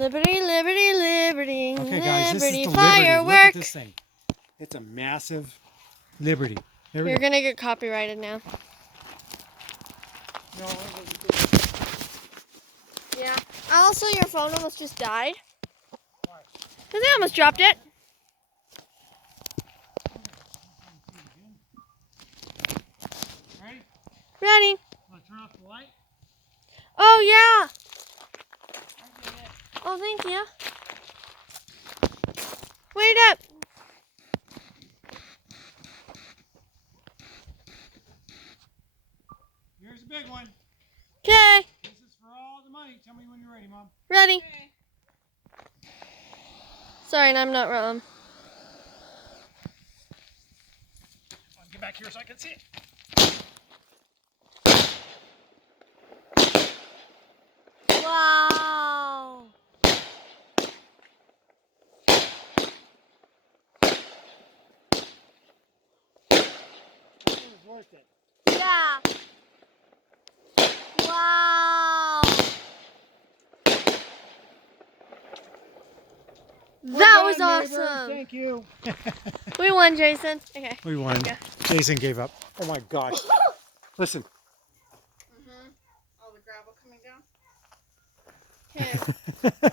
Liberty, liberty, liberty, Okay, guys, this is liberty, the firework. Liberty. Look at this thing. It's a massive Liberty. Here we You're go. gonna get copyrighted now. No, Yeah. Also, your phone almost just died. Why? Because I almost dropped it. Ready? Ready? Want to turn off the light? Oh, yeah. Oh, thank you. Wait up. Here's the big one. Okay. This is for all the money. Tell me when you're ready, Mom. Ready. Okay. Sorry, I'm not wrong. Get back here so I can see it. Wow. That was worth it. Yeah. Wow. That was awesome. Thank you. We won, Jason. Okay. We won. Yeah. Jason gave up. Oh my gosh. Listen. All the gravel coming down. Okay.